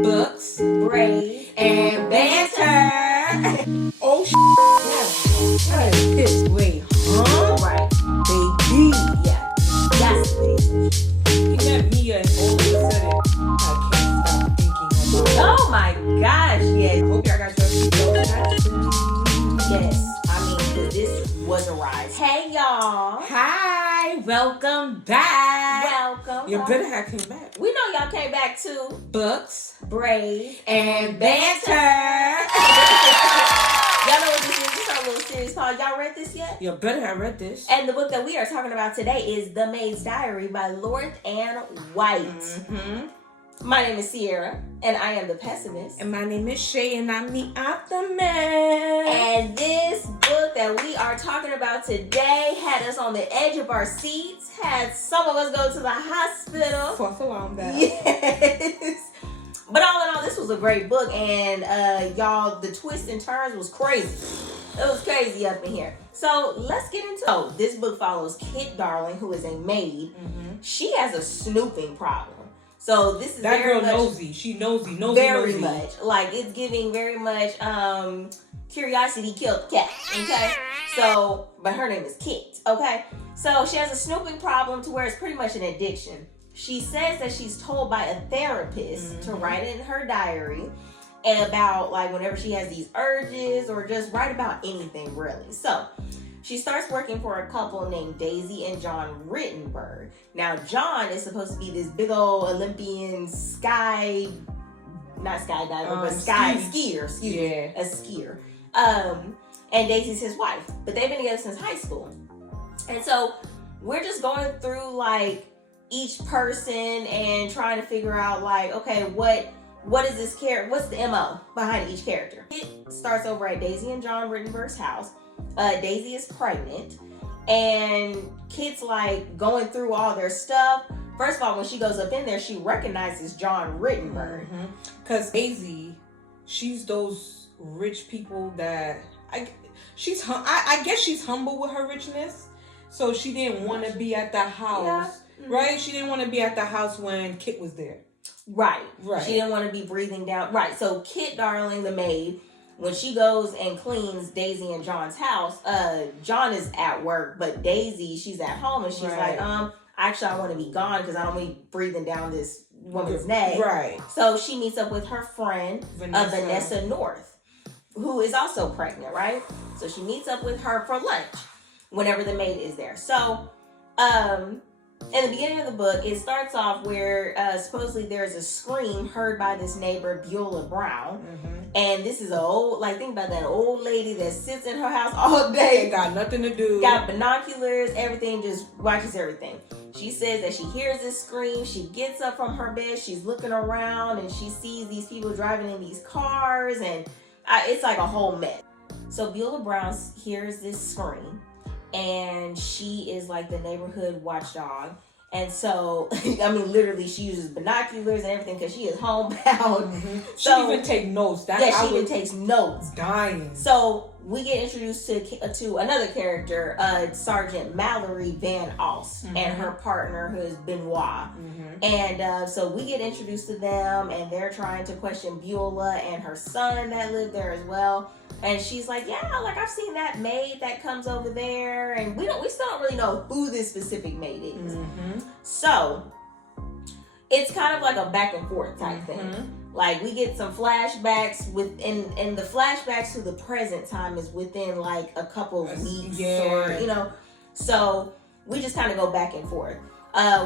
books, braids, and banter. Oh, What is this? Wait, huh? right. Baby. Yeah. Yes, baby. You met Mia and all of a sudden, I can't stop thinking about Oh my gosh, I yes. hope y'all got your seatbelt fastened. Yes. I mean, 'cause this was a rise. Hey, y'all. Hi, welcome back. Welcome. You better have came back. We know y'all came back to Books braids and banter. Y'all know what this is? This is our little series called Y'all Read This Yet? You better have read this. And the book that we are talking about today is The Maid's Diary by Loretta Anne White. Mm-hmm. My name is Sierra, and I am the pessimist. And my name is Shay, and I'm the optimist. And this book that we are talking about today had us on the edge of our seats, had some of us go to the hospital. False alarm bell. Yes. But all in all, this was a great book, and y'all, the twists and turns was crazy. It was crazy up in here. So let's get into it. So this book follows Kit Darling, who is a maid. Mm-hmm. She has a snooping problem. So this is that very girl much, nosy. She nosy. very much. Like it's giving very much curiosity killed the cat. Okay. So, but her name is Kit. Okay. So she has a snooping problem to where it's pretty much an addiction. She says that she's told by a therapist to write it in her diary about like whenever she has these urges or just write about anything really. So she starts working for a couple named Daisy and John Rittenberg. Now, John is supposed to be this big old Olympian skier, Yeah. A skier. And Daisy's his wife. But they've been together since high school. And so we're just going through like each person and trying to figure out like, okay, what is this character? What's the MO behind each character? It starts over at Daisy and John Rittenberg's house. Daisy is pregnant, and Kit's like going through all their stuff. First of all, when she goes up in there, she recognizes John Rittenberg. Because Daisy, she's those rich people that I guess she's humble with her richness. So she didn't want to be at the house, right? She didn't want to be at the house when Kit was there. Right. Right. She didn't want to be breathing down. Right. So Kit Darling, the maid, when she goes and cleans Daisy and John's house, John is at work, but Daisy, she's at home, and she's like, actually, I want to be gone because I don't want to be breathing down this woman's neck. Right. So she meets up with her friend, Vanessa North, who is also pregnant, right? So she meets up with her for lunch whenever the maid is there. So, in the beginning of the book, it starts off where supposedly there's a scream heard by this neighbor, Beulah Brown. And this is think about that old lady that sits in her house all day. Got nothing to do. Got binoculars, everything, just watches everything. She says that she hears this scream. She gets up from her bed. She's looking around and she sees these people driving in these cars. And it's like a whole mess. So Beulah Brown hears this scream. And she is like the neighborhood watchdog. And so, I mean, literally, she uses binoculars and everything because she is homebound. She even takes notes. She even takes notes. Dying. So we get introduced to another character, Sergeant Mallory Van Ost, and her partner, who is Benoit. And so we get introduced to them, and they're trying to question Beulah and her son that lived there as well. And she's like, yeah, like I've seen that maid that comes over there, and we still don't really know who this specific maid is. So it's kind of like a back and forth type thing. Like we get some flashbacks and the flashbacks to the present time is within like a couple of weeks or so we just kind of go back and forth.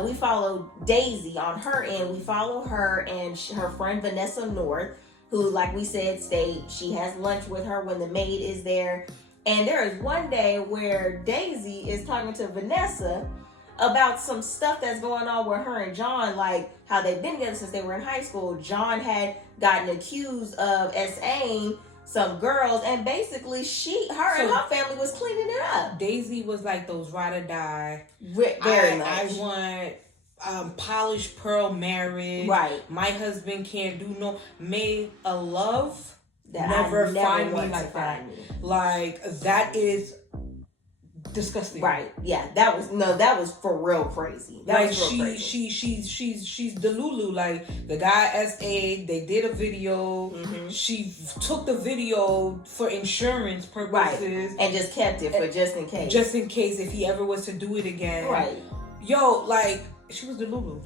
We follow Daisy on her end. We follow her and her friend Vanessa North, who, like we said, she has lunch with her when the maid is there. And there is one day where Daisy is talking to Vanessa about some stuff that's going on with her and John, like how they've been together since they were in high school. John had gotten accused of SAing some girls, and basically and her family was cleaning it up. Daisy was like those ride or die. Very much. I want polished pearl marriage. Right. My husband can't do no. May a love that never I never find me want like to that. find me. Like that is disgusting. Right. Yeah. That was for real crazy. That was real crazy. She's Delulu. Like the guy S.A. They did a video. Mm-hmm. She took the video for insurance purposes. Right. And just kept it for just in case. Just in case if he ever was to do it again. Right. Yo, like she was Delulu.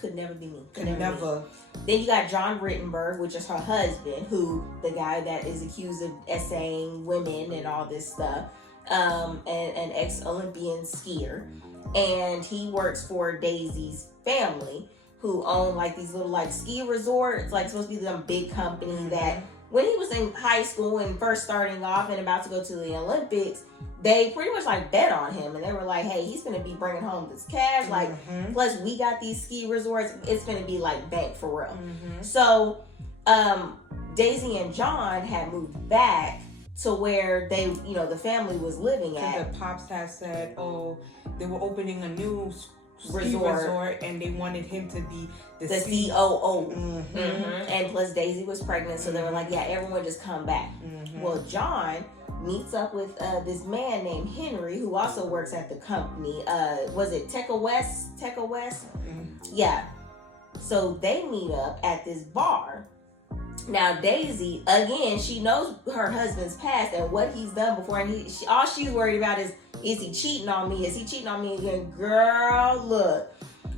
Could never be me. Could never. Then you got John Rittenberg, which is her husband, who the guy that is accused of essaying women and all this stuff. An ex-Olympian skier, and he works for Daisy's family, who own like these little like ski resorts, like supposed to be some big company that when he was in high school and first starting off and about to go to the Olympics, they pretty much like bet on him, and they were like, hey, he's gonna be bringing home this cash, like plus we got these ski resorts, it's gonna be like bank for real. So Daisy and John had moved back to where they, the family was living at. The pops had said, they were opening a new ski resort and they wanted him to be the COO. And plus Daisy was pregnant, so they were like, yeah, everyone just come back. Well, John meets up with this man named Henry, who also works at the company. Was it Tekka West? Yeah. So they meet up at this bar. Now Daisy, again, she knows her husband's past and what he's done before, and all she's worried about is he cheating on me? Is he cheating on me again? Girl, look.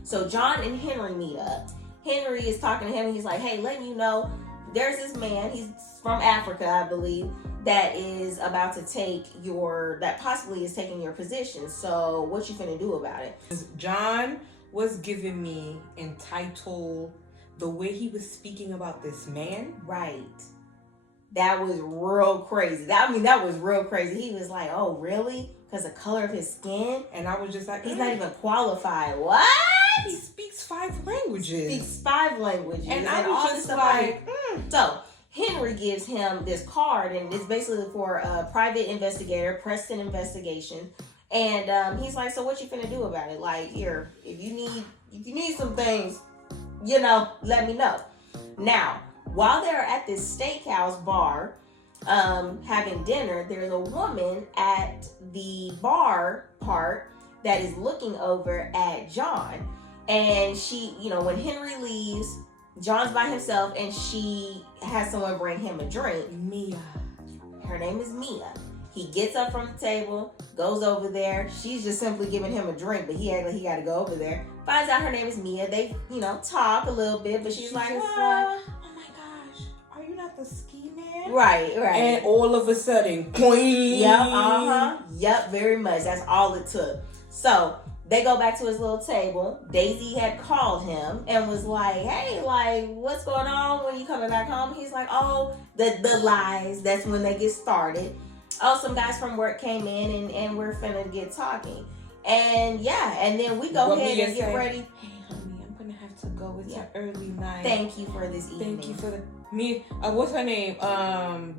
So John and Henry meet up. Henry is talking to him, and he's like, hey, letting you know, there's this man, he's from Africa, I believe, that is about to that possibly is taking your position. So what you finna do about it? John was giving me entitled. The way he was speaking about this man. Right. That was real crazy. That was real crazy. He was like, oh, really? Because the color of his skin? And I was just like, he's not even qualified. What? He speaks 5 languages. And I was just like, So, Henry gives him this card, and it's basically for a private investigator, Preston Investigation. And he's like, so what you finna do about it? Like, here, if you need some things, let me know. Now, while they're at this steakhouse bar having dinner, there's a woman at the bar part that is looking over at John. And she, when Henry leaves, John's by himself and she has someone bring him a drink. Mia. Her name is Mia. He gets up from the table, goes over there. She's just simply giving him a drink, but he acts like he got to go over there. Finds out her name is Mia. They, talk a little bit, but she's like, oh my gosh, are you not the ski man? Right. And all of a sudden, boing. Yep, very much. That's all it took. So they go back to his little table. Daisy had called him and was like, hey, like, what's going on? When you coming back home? He's like, oh, the lies. That's when they get started. Oh, some guys from work came in and we're finna get talking. And and then we go ahead and get ready. Hey, honey, I'm gonna have to go. It's an early night. Thank you for this evening. Thank you for what's her name?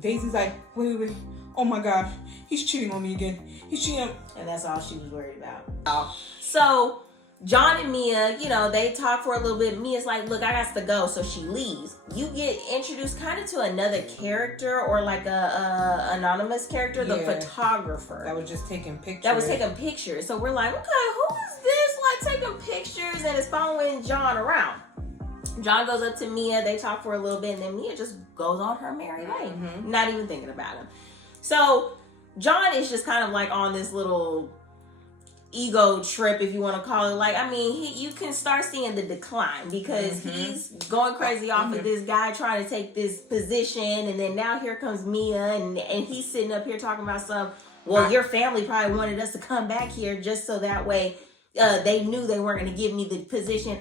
Daisy's like, wait. Oh my gosh, he's cheating on me again. He's cheating. And that's all she was worried about. So John and Mia, they talk for a little bit. Mia's like, look, I got to go. So she leaves. You get introduced kind of to another character, or like a anonymous character, the photographer. That was just taking pictures. So we're like, okay, who is this? Like taking pictures and is following John around. John goes up to Mia. They talk for a little bit, and then Mia just goes on her merry way, not even thinking about him. So John is just kind of like on this little ego trip, if you want to call it. Like, you can start seeing the decline because he's going crazy off of this guy trying to take this position, and then now here comes Mia, and he's sitting up here talking about your family probably wanted us to come back here just so that way they knew they weren't going to give me the position.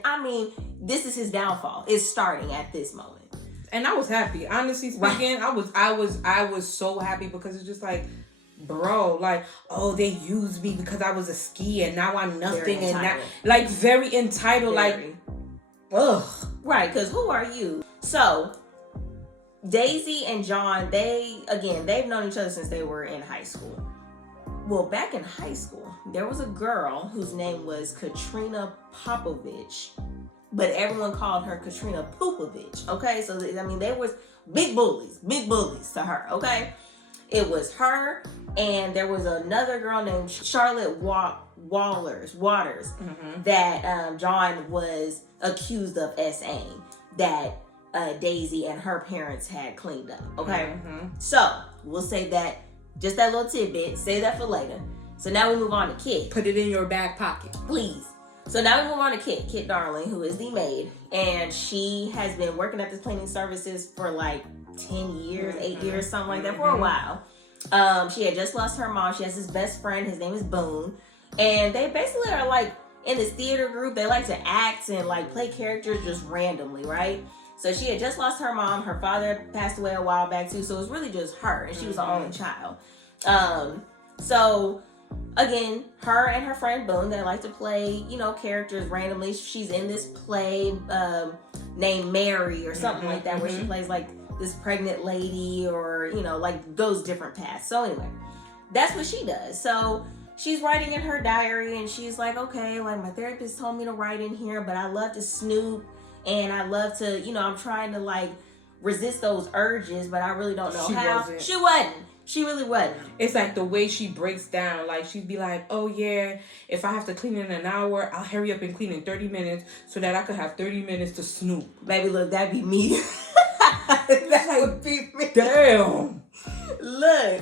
This is his downfall. It's starting at this moment. And I was happy, honestly speaking. I was so happy because it's just like, bro, like, they used me because I was a ski and now I'm nothing, and now, like, very entitled, like, ugh. Right, because who are you? So Daisy and John, they've known each other since they were in high school. Well, back in high school, there was a girl whose name was Katrina Popovich, but everyone called her Katrina Poopovich, okay? So, they was big bullies to her, okay? It was her, and there was another girl named Charlotte Waters that John was accused of SAing that Daisy and her parents had cleaned up. Okay, so we'll say that, just that little tidbit, say that for later. So now we move on to Kit. Put it in your back pocket, please. So now we move on to Kit Darling, who is the maid, and she has been working at this cleaning services for like 10 years, 8 years, something like that, for a while. She had just lost her mom. She has this best friend. His name is Boone. And they basically are like in this theater group. They like to act and like play characters just randomly, right? So she had just lost her mom. Her father passed away a while back too. So it was really just her, and she was the only child. So again, her and her friend Boone, they like to play, characters randomly. She's in this play named Mary or something like that, where she plays like this pregnant lady or, like those different paths. So anyway, that's what she does. So she's writing in her diary, and she's like, okay, like my therapist told me to write in here, but I love to snoop, and I love to, I'm trying to like resist those urges, but I really don't know how. She wasn't. She really wasn't. It's like the way she breaks down. Like, she'd be like, oh yeah, if I have to clean in an hour, I'll hurry up and clean in 30 minutes so that I could have 30 minutes to snoop. Baby, look, that'd be me. That would be me. Damn. Look,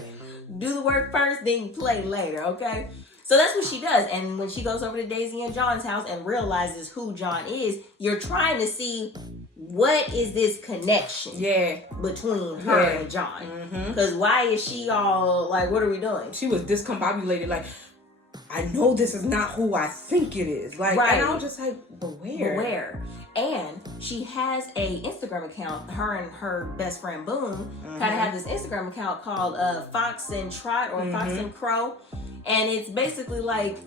do the work first, then you play later, okay? So that's what she does. And when she goes over to Daisy and John's house and realizes who John is, you're trying to see what is this connection between her and John. Because why is she all like, what are we doing? She was discombobulated, like, I know this is not who I think it is. Like, and I was just like, beware. And she has a Instagram account. Her and her best friend Boone kind of have this Instagram account called Fox and Trot or Fox and Crow. And it's basically like,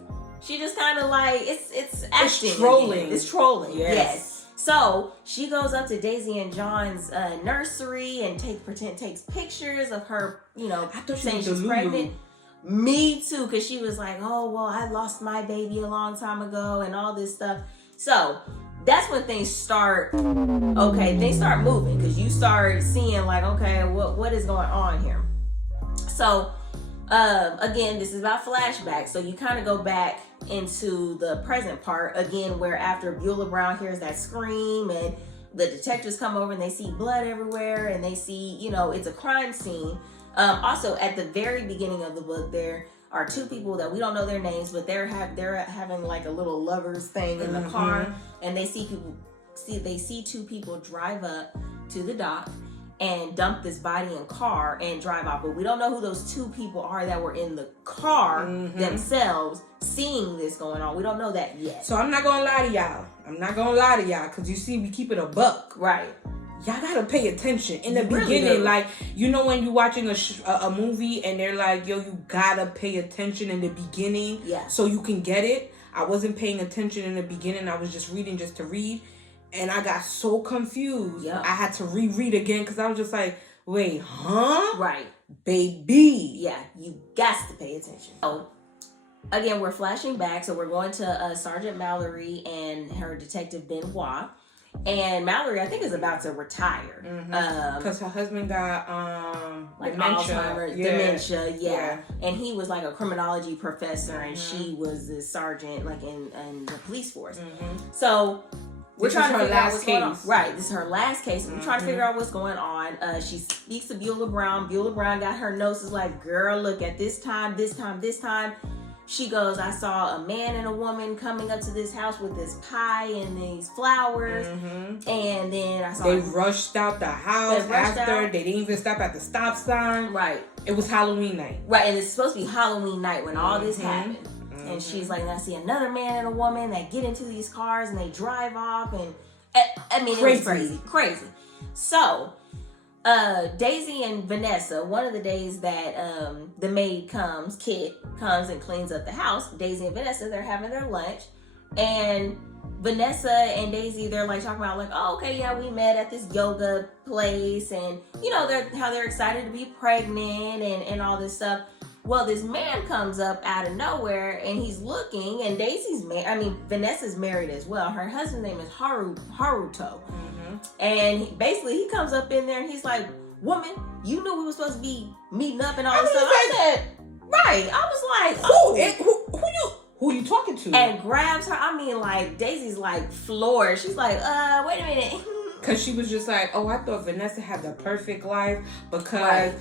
she just kind of like, it's acting. It's trolling. It's trolling, yes. So she goes up to Daisy and John's nursery and takes pictures of her, saying she's pregnant. Me too, because she was like, oh, well, I lost my baby a long time ago and all this stuff. So that's when things start, things start moving, because you start seeing like, okay, what is going on here? So again, this is about flashbacks. So you kind of go back into the present part again, where after Beulah Brown hears that scream and the detectives come over and they see blood everywhere and they see, it's a crime scene. Also at the very beginning of the book, there are two people that we don't know their names, but they're having like a little lovers thing in the car, and they see two people drive up to the dock and dump this body in car and drive off. But we don't know who those two people are that were in the car themselves seeing this going on. We don't know that yet. So I'm not going to lie to y'all. Because you see, we keep it a buck. Right. Y'all got to pay attention. In the beginning, like, when you're watching a movie and they're like, yo, you got to pay attention in the beginning so you can get it. I wasn't paying attention in the beginning. I was just reading just to read. And I got so confused. I had to reread again because I was just like, wait, huh? Right. Baby. Yeah, you got to pay attention. So, again, we're flashing back. So we're going to Sergeant Mallory and her detective Benoit. And Mallory, I think, is about to retire. Because her husband got like dementia. Alzheimer's, dementia, And he was like a criminology professor, and she was the sergeant like in the police force. So we're trying to figure out what's going on. Right, this is her last case. We're trying to figure out what's going on. She speaks to Beulah Brown. Beulah Brown got her notes. Is like, girl, look at this time. She goes, I saw a man and a woman coming up to this house with this pie and these flowers. And then I saw... They rushed out the house after. They didn't even stop at the stop sign. Right. It was Halloween night. Right, and it's supposed to be Halloween night when all this happened. And she's like, I see another man and a woman that get into these cars and they drive off. And I mean, it was crazy. So... Daisy and Vanessa, one of the days that the maid comes, Kit comes and cleans up the house, Daisy and Vanessa, they're having their lunch, and Vanessa and Daisy, they're like talking about like, oh, okay, yeah, we met at this yoga place, and how they're excited to be pregnant and all this stuff. Well, this man comes up out of nowhere and he's looking, and Vanessa's married as well. Her husband's name is Haruto. And basically he comes up in there and he's like, woman, you knew we were supposed to be meeting up and all this stuff. I said, right. I was like, who you talking to? And grabs her. I mean, like, Daisy's like floored. She's like, wait a minute. Because she was just like, oh, I thought Vanessa had the perfect life because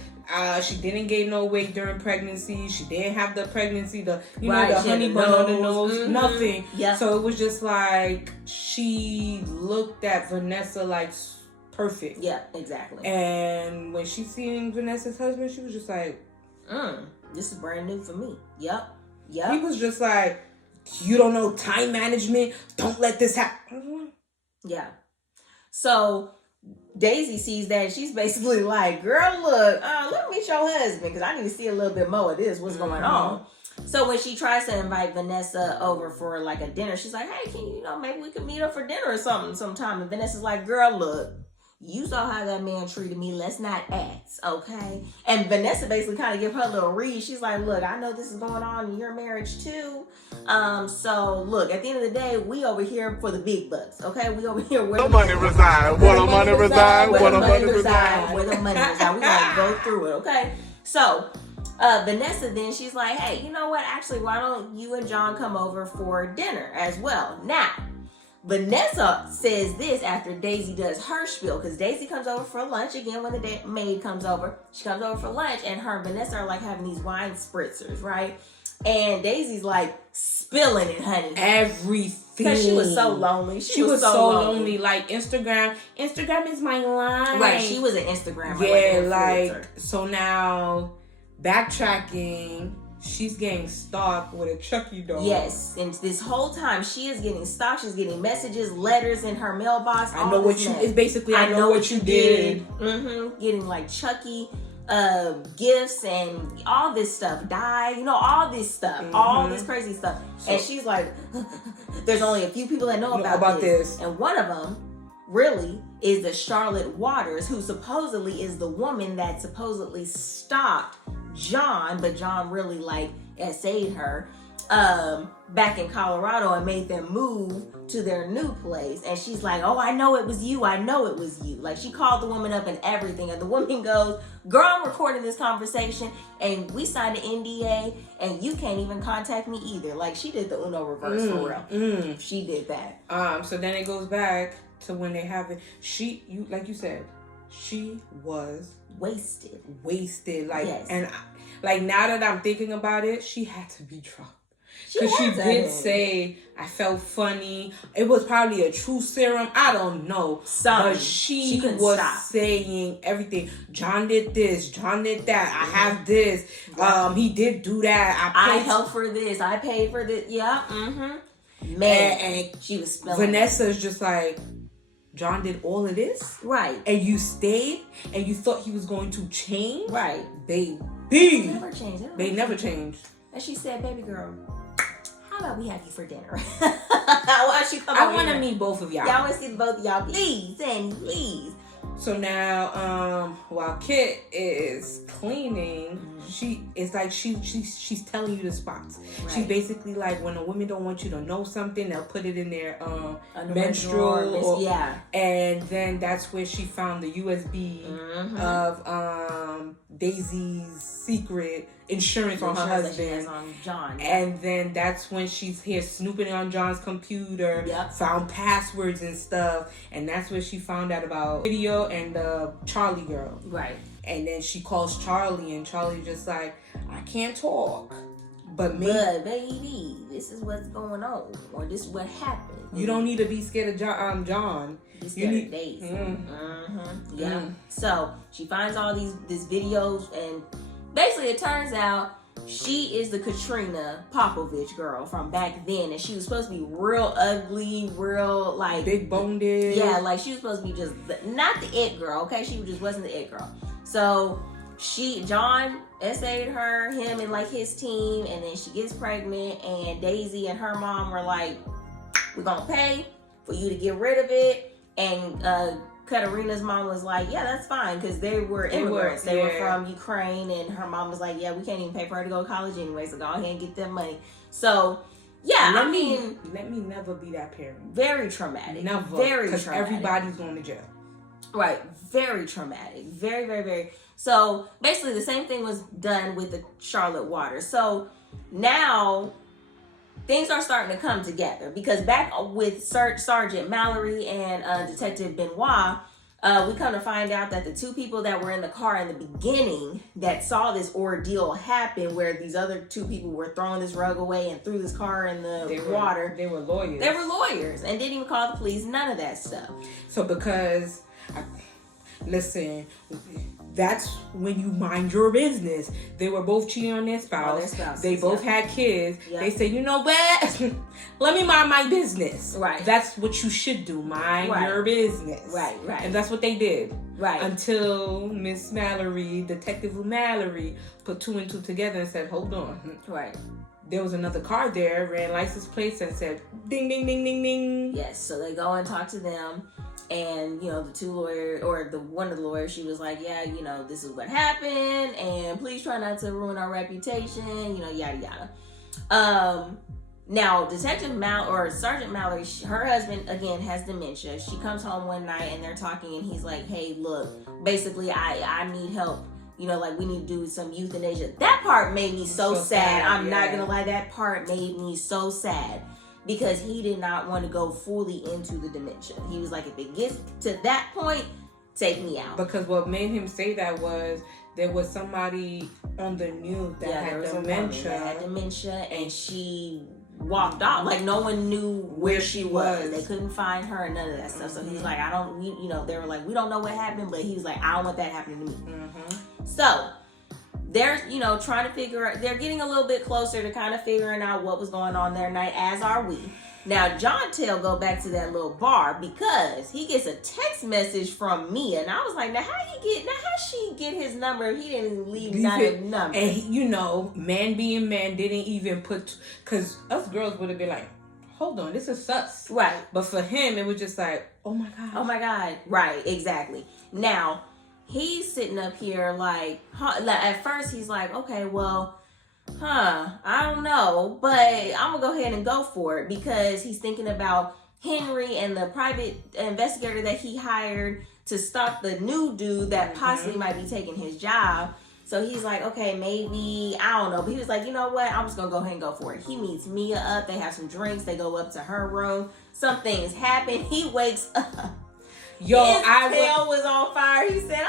she didn't gain no weight during pregnancy. She didn't have the pregnancy, the honey bun on the nose, nothing. Yeah. So it was just like, she looked at Vanessa like perfect. Yeah, exactly. And when she seen Vanessa's husband, she was just like, this is brand new for me. Yep. He was just like, you don't know time management. Don't let this happen. Yeah. So Daisy sees that and she's basically like, girl, look, let me meet your husband because I need to see a little bit more of this. What's going on? So when she tries to invite Vanessa over for like a dinner, she's like, hey, can you maybe we could meet up for dinner or something sometime. And Vanessa's like, girl, look, you saw how that man treated me. Let's not act, okay? And Vanessa basically kind of give her a little read. She's like, look, I know this is going on in your marriage too. So look, at the end of the day, we over here for the big bucks, okay? We over here where the money reside. Where the money reside. Where the money reside. Where the money reside. We gonna go through it, okay? So Vanessa then, she's like, hey, you know what? Actually, why don't you and John come over for dinner as well? Now, Vanessa says this after Daisy does her spiel, because Daisy comes over for lunch again when the maid comes over. She comes over for lunch, and her and Vanessa are like having these wine spritzers, right? And Daisy's like spilling it, honey. Everything. Because she was so lonely. She was so lonely. Like Instagram is my life. Right, she was an Instagrammer. Yeah, like so now backtracking. She's getting stalked with a Chucky doll. Yes, and this whole time she is getting stalked. She's getting messages, letters in her mailbox. I know what you. It's basically I know what you did. Getting like Chucky gifts and all this stuff. All this stuff, all this crazy stuff. And she's like, there's only a few people that know about this. And one of them really is the Charlotte Waters, who supposedly is the woman that supposedly stopped John, but John really like essayed her back in Colorado and made them move to their new place. And she's like, oh, I know it was you. Like, she called the woman up and everything. And the woman goes, girl, I'm recording this conversation and we signed an NDA and you can't even contact me either. Like, she did the Uno reverse for real. She did that. So then it goes back to when they have it. Like you said, she was wasted. Like, yes. And now that I'm thinking about it, she had to be drunk. Because she did say, I felt funny. It was probably a true serum. I don't know. But she was saying everything. John did this. John did that. I have this. He did do that. I helped for this. I paid for this. Yeah. Man. And she was spelling. Vanessa's just like, John did all of this? Right. And you stayed? And you thought he was going to change? Right. Baby. They never changed. They never changed. And she said, baby girl, how about we have you for dinner? Why don't you come I want to meet both of y'all. Y'all want to see both of y'all, please, and please. So now, while Kit is cleaning, she's telling you the spots. Right. She's basically like, when a woman don't want you to know something, they'll put it in their menstrual. And then that's where she found the USB of Daisy's secret insurance on her husband. On John. And then that's when she's here snooping on John's computer, found passwords and stuff. And that's where she found out about video and the Charlie girl. Right. And then she calls Charlie, and Charlie's just like, I can't talk. But baby, this is what's going on, or this is what happened. You don't need to be scared of John. Be scared of Daisy. So she finds all these videos, and basically it turns out she is the Katrina Popovich girl from back then, and she was supposed to be real ugly, real like big boned. Yeah, like she was supposed to be just not the it girl. Okay, she just wasn't the it girl. So John essayed him and like his team, and then she gets pregnant, and Daisy and her mom were like, we're gonna pay for you to get rid of it and Katerina's mom was like, yeah, that's fine, because they were immigrants. They were from Ukraine, and her mom was like, yeah, we can't even pay for her to go to college anyway, so go ahead and get that money. So, yeah, let me never be that parent. Very traumatic. Never. Very traumatic. Because everybody's going to jail. Right. Very traumatic. Very, very, very. So, basically, the same thing was done with the Charlotte Waters. So, now things are starting to come together, because back with Sergeant Mallory and Detective Benoit, we come to find out that the two people that were in the car in the beginning that saw this ordeal happen, where these other two people were throwing this rug away and threw this car in the water. They were lawyers. They were lawyers and didn't even call the police, none of that stuff. So listen, that's when you mind your business. They were both cheating on their spouse. They both had kids. Yep. They said, you know what? Let me mind my business. Right. That's what you should do. Mind your business. Right. And that's what they did. Right. Until Miss Mallory, Detective Mallory, put two and two together and said, hold on. Right. There was another car there, ran license plates, and said, ding, ding, ding, ding, ding. Yes. So they go and talk to them. And, the two lawyers, or one of the lawyers, she was like, yeah, this is what happened, and please try not to ruin our reputation, yada, yada. Now, Sergeant Mallory, her husband, again, has dementia. She comes home one night, and they're talking, and he's like, hey, look, basically, I need help. We need to do some euthanasia. That part made me so sad. I'm not going to lie, that part made me so sad. Because he did not want to go fully into the dementia. He was like, if it gets to that point, take me out. Because what made him say that was there was somebody on the news that had dementia. And she walked off. Like, no one knew where she was. They couldn't find her and none of that stuff. So he's like, they were like, we don't know what happened. But he was like, I don't want that happening to me. Mm-hmm. So they're, trying to figure out, they're getting a little bit closer to kind of figuring out what was going on that night, as are we. Now, John Tell go back to that little bar because he gets a text message from Mia. And I was like, how she get his number if he didn't leave a number? And man being man didn't even put, because us girls would have been like, hold on, this is sus. Right. But for him, it was just like, oh my God. Oh my God. Right, exactly. Now, he's sitting up here like at first he's like, okay, well, I don't know, but I'm gonna go ahead and go for it, because he's thinking about Henry and the private investigator that he hired to stop the new dude that possibly might be taking his job. So he's like, okay, maybe, I don't know. But he was like, you know what? I'm just going to go ahead and go for it. He meets Mia up. They have some drinks. They go up to her room. Some things happen. He wakes up. His tail was on fire. He said,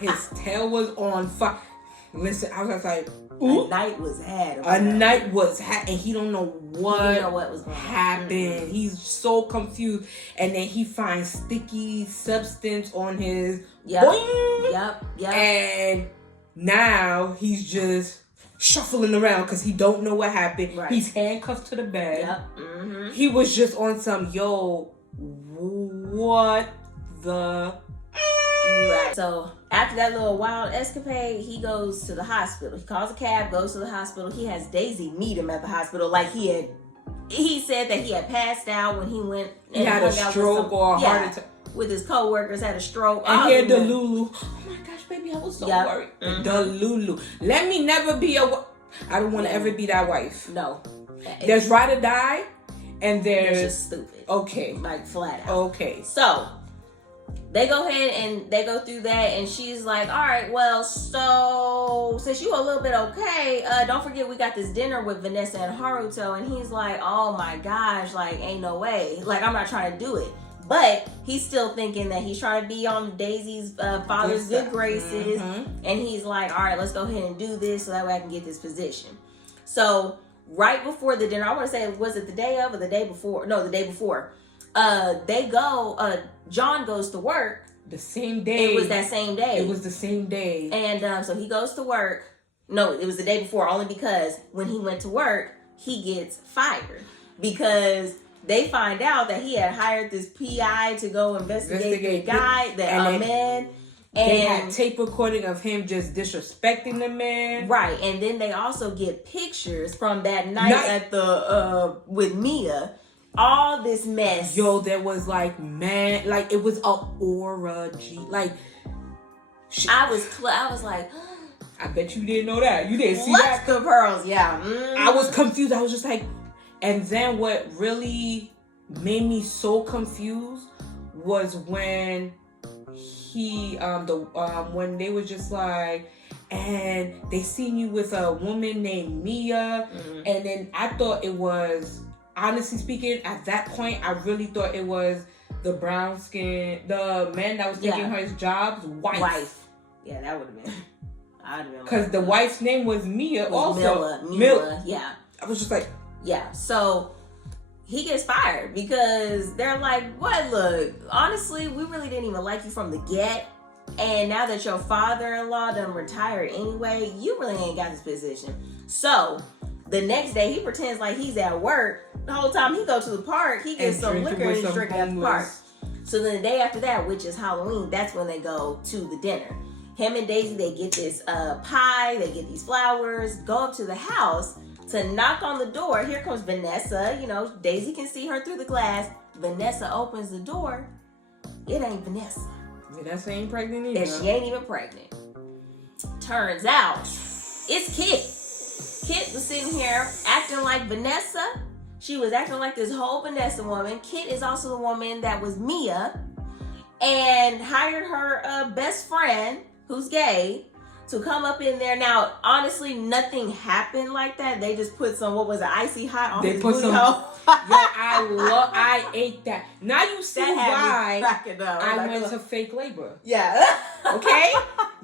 His tail was on fire. Listen, I was like, ooh. A night was had. And he don't know what was going happened. Mm-hmm. He's so confused. And then he finds sticky substance on his Yep. And now he's just shuffling around because he don't know what happened. Right. He's handcuffed to the bed. Yep. Mm-hmm. He was just on some, what the... Right. So after that little wild escapade, he goes to the hospital. He calls a cab, goes to the hospital. He has Daisy meet him at the hospital. Like he said that he had passed out when he went. He had a stroke or a heart attack. With his coworkers, had a stroke. And he had the Lulu. Oh my gosh, baby, I was so worried. Mm-hmm. The Lulu. Let me never be I don't want to ever be that wife. No. There's ride or die, and there's just stupid. Okay. Like flat out. Okay. So they go ahead and they go through that, and she's like, all right, well, so since you a little bit okay, don't forget we got this dinner with Vanessa and Haruto. And he's like, oh my gosh, like, ain't no way. Like, I'm not trying to do it. But he's still thinking that he's trying to be on Daisy's father's good graces. Mm-hmm. And he's like, all right, let's go ahead and do this so that way I can get this position. So right before the dinner, I want to say, was it the day of or the day before? No, the day before. John goes to work. The same day. It was that same day. It was the same day. And so he goes to work. No, it was the day before, only because when he went to work, he gets fired. Because they find out that he had hired this PI to go investigate the guy, the man. And they had tape recording of him just disrespecting the man. Right. And then they also get pictures from that night at the with Mia. all this mess. Yo, there was like, man, like it was a aura G. Like, I was like, I bet you didn't know that. You didn't see that. The pearls, yeah. I was confused. I was just like, and then what really made me so confused was when when they was just like, and they seen you with a woman named Mia, and then I thought it was, honestly speaking, at that point, I really thought it was the brown skin, the man that was taking her job's wife. Yeah, that would have been. Because the wife's name was Mia, also. Mila, yeah. I was just like, yeah. So he gets fired because they're like, what? Look, honestly, we really didn't even like you from the get. And now that your father-in-law done retired anyway, you really ain't got this position. So the next day, he pretends like he's at work. The whole time he go to the park, he gets some liquor and drink at the park. So then the day after that, which is Halloween, that's when they go to the dinner. Him and Daisy, they get this pie, they get these flowers, go up to the house to knock on the door. Here comes Vanessa. You know, Daisy can see her through the glass. Vanessa opens the door. It ain't Vanessa. Vanessa ain't pregnant either. And she ain't even pregnant. Turns out, it's Kit. Kit was sitting here acting like Vanessa. She was acting like this whole Vanessa woman. Kit is also the woman that was Mia and hired her best friend, who's gay, to come up in there. Now, honestly, nothing happened like that. They just put some, icy hot on his booty hole. Yeah, I ate that. Now you see why I went to fake labor. Yeah. Okay?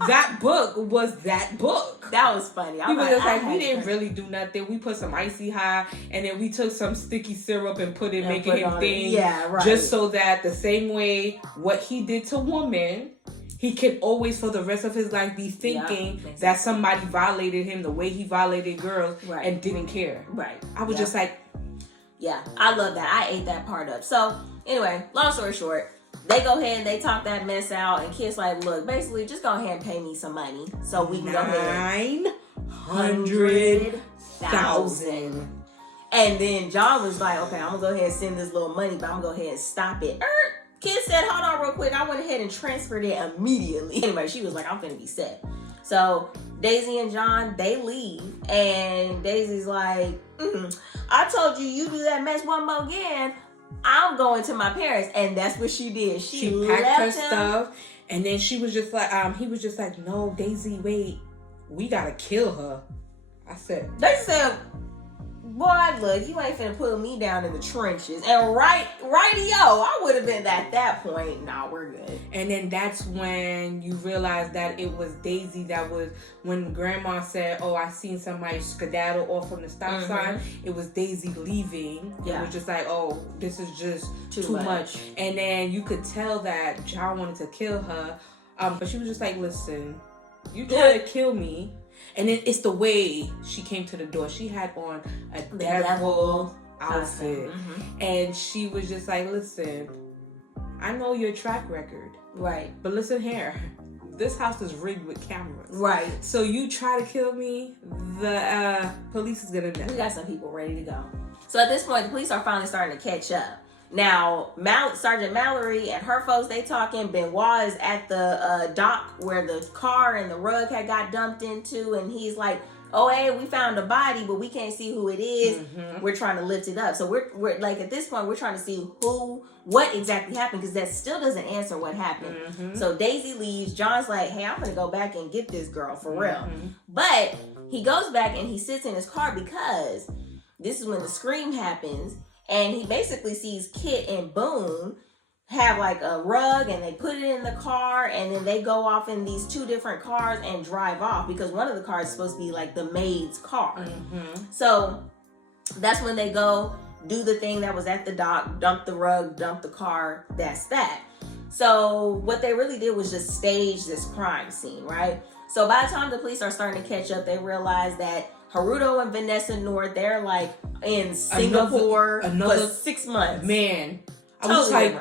That book was that book. That was funny. We was like, we didn't really do nothing. We put some icy hot, and then we took some sticky syrup and put it, making him think. Yeah, right. Just so that the same way what he did to women, he can always, for the rest of his life, be thinking that somebody violated him the way he violated girls and didn't care. Right. I was just like... Yeah, I love that. I ate that part up. So, anyway, long story short, they go ahead and they talk that mess out, and Kid's like, look, basically, just go ahead and pay me some money so we can go ahead. 900,000. And then John was like, okay, I'm going to go ahead and send this little money, but I'm going to go ahead and stop it. Kid said, hold on real quick. I went ahead and transferred it immediately. Anyway, she was like, I'm finna be set. So Daisy and John, they leave. And Daisy's like, I told you do that mess one more again, I'm going to my parents. And that's what she did. She packed her stuff. And then she was just like, he was just like, no, Daisy, wait. We gotta kill her. I said, they said, boy, look, you ain't finna put me down in the trenches. And rightio, I would have been at that point. Nah, we're good. And then that's when you realize that it was Daisy that was, when Grandma said, oh, I seen somebody skedaddle off from the stop sign. It was Daisy leaving. Yeah. It was just like, oh, this is just too much. And then you could tell that John wanted to kill her. But she was just like, listen, you try to kill me. And then it's the way she came to the door. She had on a devil outfit. And she was just like, listen, I know your track record. Right. But listen here. This house is rigged with cameras. Right. So you try to kill me, the police is going to know. We got some people ready to go. So at this point, the police are finally starting to catch up. Now, Sergeant Mallory and her folks, they talking. Benoit is at the dock where the car and the rug had got dumped into, and he's like, oh, hey, we found a body, but we can't see who it is. We're trying to lift it up. So we're like, at this point, we're trying to see what exactly happened, because that still doesn't answer what happened. So Daisy leaves. John's like, hey, I'm going to go back and get this girl for real. But he goes back and he sits in his car, because this is when the scream happens. And he basically sees Kit and Boone have like a rug, and they put it in the car, and then they go off in these two different cars and drive off, because one of the cars is supposed to be like the maid's car. So that's when they go do the thing that was at the dock, dump the rug, dump the car. That's that. So what they really did was just stage this crime scene, right? So by the time the police are starting to catch up, they realize that Haruto and Vanessa North, they're like in Singapore for 6 months. Man, I was like,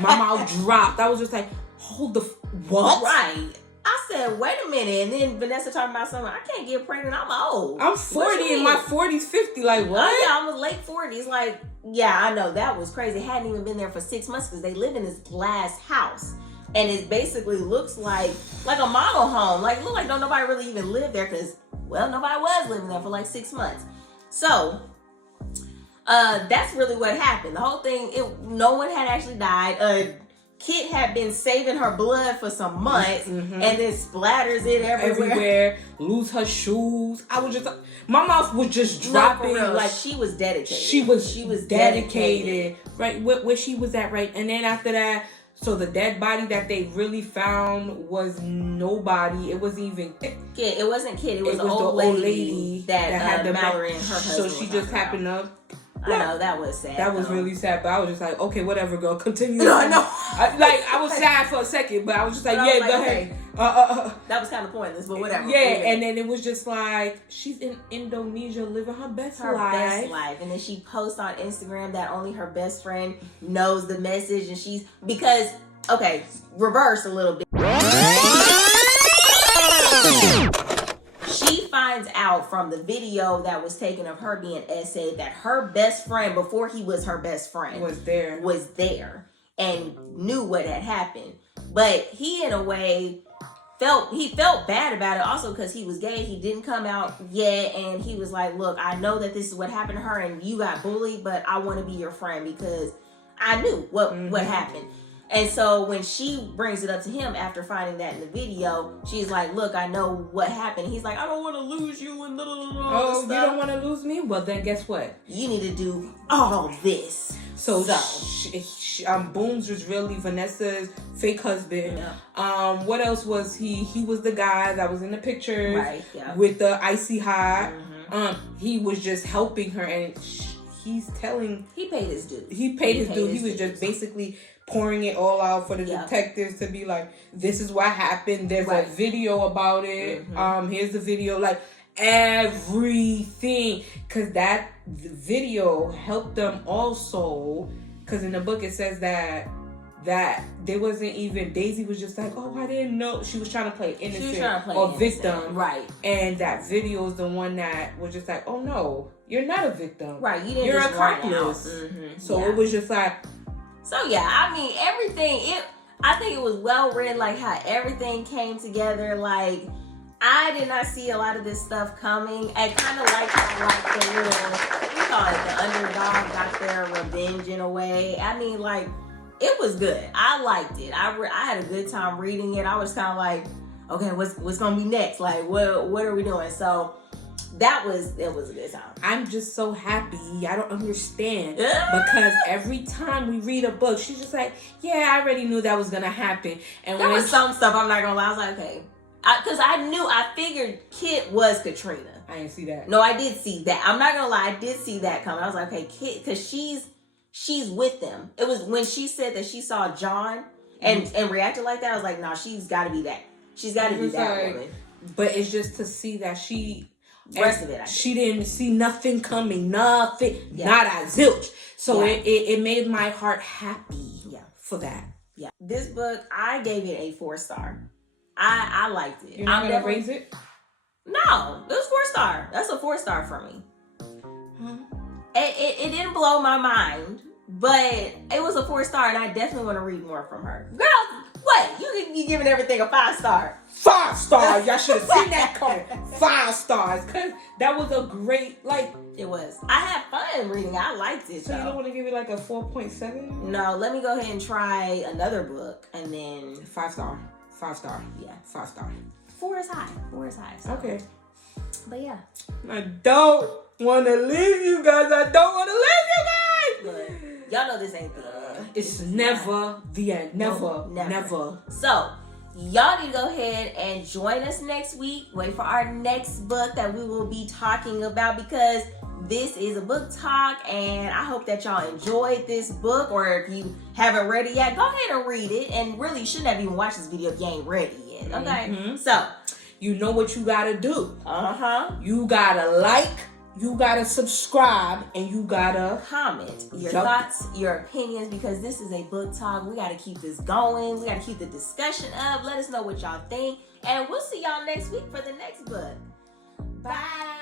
my mouth dropped. I was just like, hold the what? Right. I said, wait a minute. And then Vanessa talking about something. I can't get pregnant. I'm old. I'm 40 in my 40s, 50. Like, what? Oh, yeah, I was late 40s. Like, yeah, I know. That was crazy. Hadn't even been there for 6 months because they live in this glass house. And it basically looks like a model home. Like, it looked like nobody really even lived there because, well, nobody was living there for like 6 months. So, that's really what happened. The whole thing, no one had actually died. Kit had been saving her blood for some months and then splatters it everywhere. Lose her shoes. I was just, my mouth was just dropping. No, like she was dedicated. She was dedicated. Right, where she was at, right? And then after that, so the dead body that they really found was nobody. It wasn't even Kit. It wasn't Kit. It was the old lady that had the Mallory and her husband. So she just happened to. I know, that was sad. That was really sad, but I was just like, okay, whatever, girl, continue. No, I know. I was sad for a second, but I was just like, yeah, go ahead. That was kind of pointless, but whatever. Yeah, and then it was just like, she's in Indonesia living her best life. And then she posts on Instagram that only her best friend knows the message, and because, okay, reverse a little bit. She finds out from the video that was taken of her being essayed that her best friend, before he was her best friend, was there and knew what had happened. But he, in a way, felt bad about it also because he was gay. He didn't come out yet, and he was like, look, I know that this is what happened to her and you got bullied, but I want to be your friend because I knew what happened. And so when she brings it up to him after finding that in the video, she's like, look, I know what happened. He's like, I don't want to lose you and oh, you don't want to lose me? Well, then guess what? You need to do all this. So Booms was really Vanessa's fake husband. Yeah. What else was he? He was the guy that was in the pictures, right, yeah, with the icy hot. He was just helping her, and he's telling... He paid his due. He paid his due. He was just basically pouring it all out for the detectives to be like, this is what happened. There's a video about it. Here's the video. Like, everything. Because that video helped them also. Because in the book it says that there wasn't even... Daisy was just like, oh, I didn't know. She was trying to play innocent or victim. Right. And that video is the one that was just like, oh, no, you're not a victim. Right. You didn't You're just accomplice. So it was just like... So yeah, I mean, I think it was well written, like how everything came together. Like, I did not see a lot of this stuff coming. I kind of like the little, we call it the underdog got their revenge in a way. I mean, like, it was good. I liked it. I had a good time reading it. I was kind of like, okay, what's gonna be next? Like, what are we doing? So it was a good time. I'm just so happy. I don't understand. Because every time we read a book, she's just like, yeah, I already knew that was going to happen. And there was some stuff, I'm not going to lie. I was like, okay. Because I figured Kit was Katrina. I didn't see that. No, I did see that. I'm not going to lie. I did see that coming. I was like, okay, Kit, because she's with them. It was when she said that she saw John and reacted like that. I was like, no, she's got to be that. She's got to be that woman. But it's just to see that she... rest of it, she didn't see nothing coming, not a zilch. So it made my heart happy for that. Yeah. This book, I gave it a 4-star. I liked it. You're not going to raise it? No, it was 4-star. That's a 4-star for me. It didn't blow my mind, but it was a 4-star, and I definitely want to read more from her. Girl, what? You giving everything a 5-star. 5 stars. Y'all should have seen that coming. 5 stars. Because that was a great, like... It was. I had fun reading it. I liked it, So you don't want to give it like a 4.7? No, let me go ahead and try another book, and then... 5 star. 5 star. Yeah. 5 star. 4 is high. 4 is high. So. Okay. But yeah. I don't want to leave you guys. I don't want to leave you guys. Look, y'all know this ain't the end. It's never the end. Never. So... y'all need to go ahead and join us next week. Wait for our next book that we will be talking about, because this is a book talk, and I hope that y'all enjoyed this book. Or if you haven't read it yet, go ahead and read it. And really, you shouldn't have even watched this video if you ain't read it yet. Okay? So, you know what you gotta do. You gotta like, You gotta subscribe and you gotta comment your thoughts, your opinions, because this is a book talk. We gotta keep this going. We gotta keep the discussion up. Let us know what y'all think. And we'll see y'all next week for the next book. Bye.